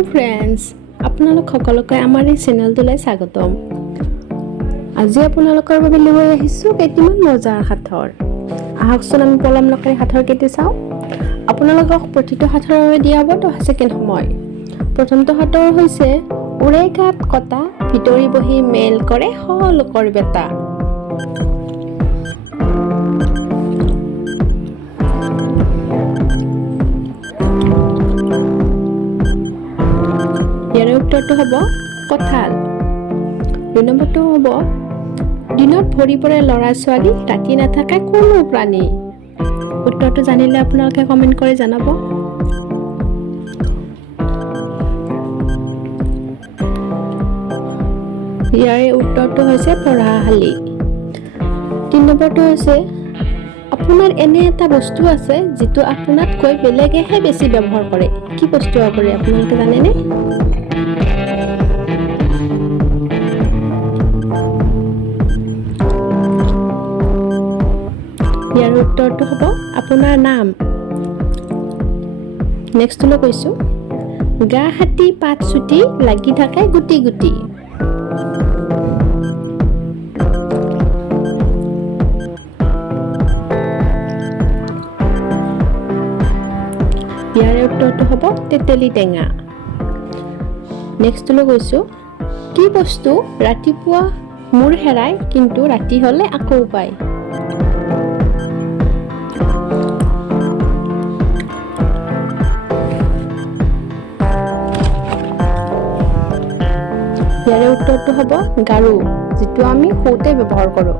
hello friends আপোনালোক সকলোকে আমাৰ এই চেনেলটোলৈ স্বাগতম আজি আপোনালোকৰ বাবে লৈ আহিছো কেইটামান মজাৰ সাঁথৰ আহকচোন আমি পলম নকৰি সাঁথৰ কেইটা চাওঁ আপোনালোকক প্ৰতিটো সাঁথৰৰ বাবে দিয়া হ'ব 10 সেকেন্ড সময় প্ৰথমটো সাঁথৰ হৈছে উৰে গাত কটা ভিতৰি বহি মেল কৰে হলকৰ বেটা ইয়াৰ উত্তৰটো হ'ব কঁঠাল দুই নম্বৰটো হ'ব দিনত ভৰি পৰে ল'ৰা ছোৱালী ৰাতি নাথাকে কোনো প্ৰাণী উত্তৰটো জানিলে আপোনালোকে কমেন্ট কৰি জনাব ইয়াৰ উত্তৰটো হৈছে পঢ়াশালী তিন নম্বৰটো হৈছে আপোনাৰ এনে এটা বস্তু আছে যেটো আপোনাতকৈ বেলেগেহে বেছি ব্যৱহাৰ কৰে কি বস্তু আপুনি আপোনালোকে জানেনে ইয়াৰ উত্তৰটো হ'ব আপোনাৰ নাম নেক্সট লৈ কৈছো গা হাতি পাত চুটি লাগি থাকে গুটি গুটি ইয়াৰ উত্তৰটো হ'ব তেতেলী টেঙা নেক্সট লৈ কৈছো কি বস্তু ৰাতিপুৱা মূৰ হেৰাই কিন্তু ৰাতি হলে আকৌ পায় ইয়াৰ উত্তৰটো হ'ব গাৰু যেটো আমি শুতে ব্যৱহাৰ কৰো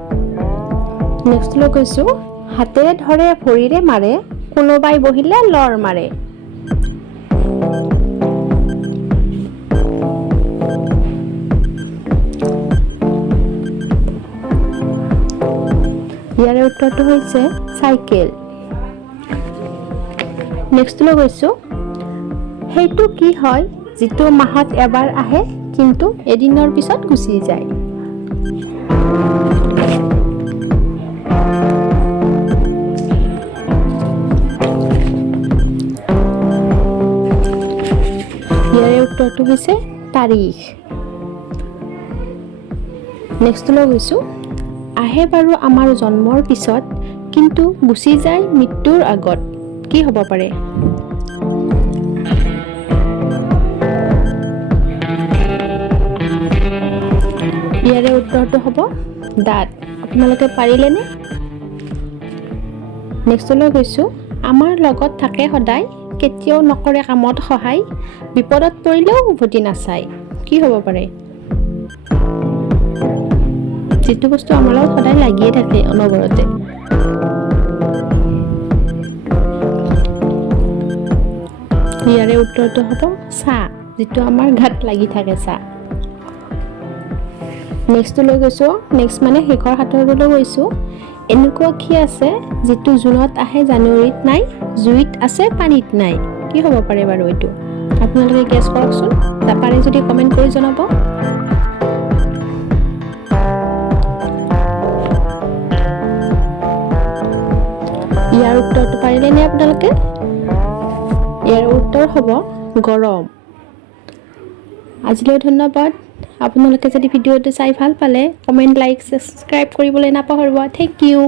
নেক্সট লৈ কৈছো হাতেৰে ধৰে ভৰিৰে মাৰে কোনোবাই বহিলে লৰ মাৰে ইয়াৰ উত্তৰটো হৈছে সাইকেল নেক্সট লৈ কৈছো হেইটো কি হয় যেটো মাহত এবাৰ আহে কিন্তু এদিনৰ পিছত গুচি যায় ইয়াৰ উত্তৰটো হৈছে তাৰিখ নেক্সট লৈ গৈছো আহে বাৰু আমাৰ জন্মৰ পিছত কিন্তু গুচি যায় মৃত্যুৰ আগত কি হ'ব পাৰে ইয়াৰ উত্তৰটো হ'ব দাঁত আপোনালোকে পাৰিলেনে নেক্সট লৈ গৈছো আমাৰ লগত থাকে সদায় কেতিয়াও নকৰে কামত সহায় বিপদত পৰিলেও উভতি নাচায় কি হ'ব পাৰে যেটো বস্তু আমাৰ লগত সদায় লাগিয়ে থাকে অনবৰতে ইয়াৰ উত্তৰটো হ'ব চাহ যেটো আমাৰ গাত লাগি থাকে চাহ নেক্সট লৈ গৈছো নেক্সট মানে শেষৰ সাঁথৰলৈ গৈছো এনেকুৱা কি আছে যেটো জুনত আহে জানুৱাৰীত নাই জুইত আছে পানীত নাই কি হ'ব পাৰে বাৰু এটো আপোনালোকে গেছ কৰকচোন পাৰে যদি কমেন্ট কৰি জনাব ইয়াৰ উত্তৰটো পাৰিলেনে আপোনালোকে ইয়াৰ উত্তৰ হ'ব গৰম আজিলৈ ধন্যবাদ আপোনালোকে যদি ভিডিঅটো চাই ভাল পালে কমেন্ট লাইক সাবস্ক্ৰাইব কৰিবলৈ নাপাহৰিব থ্যাংক ইউ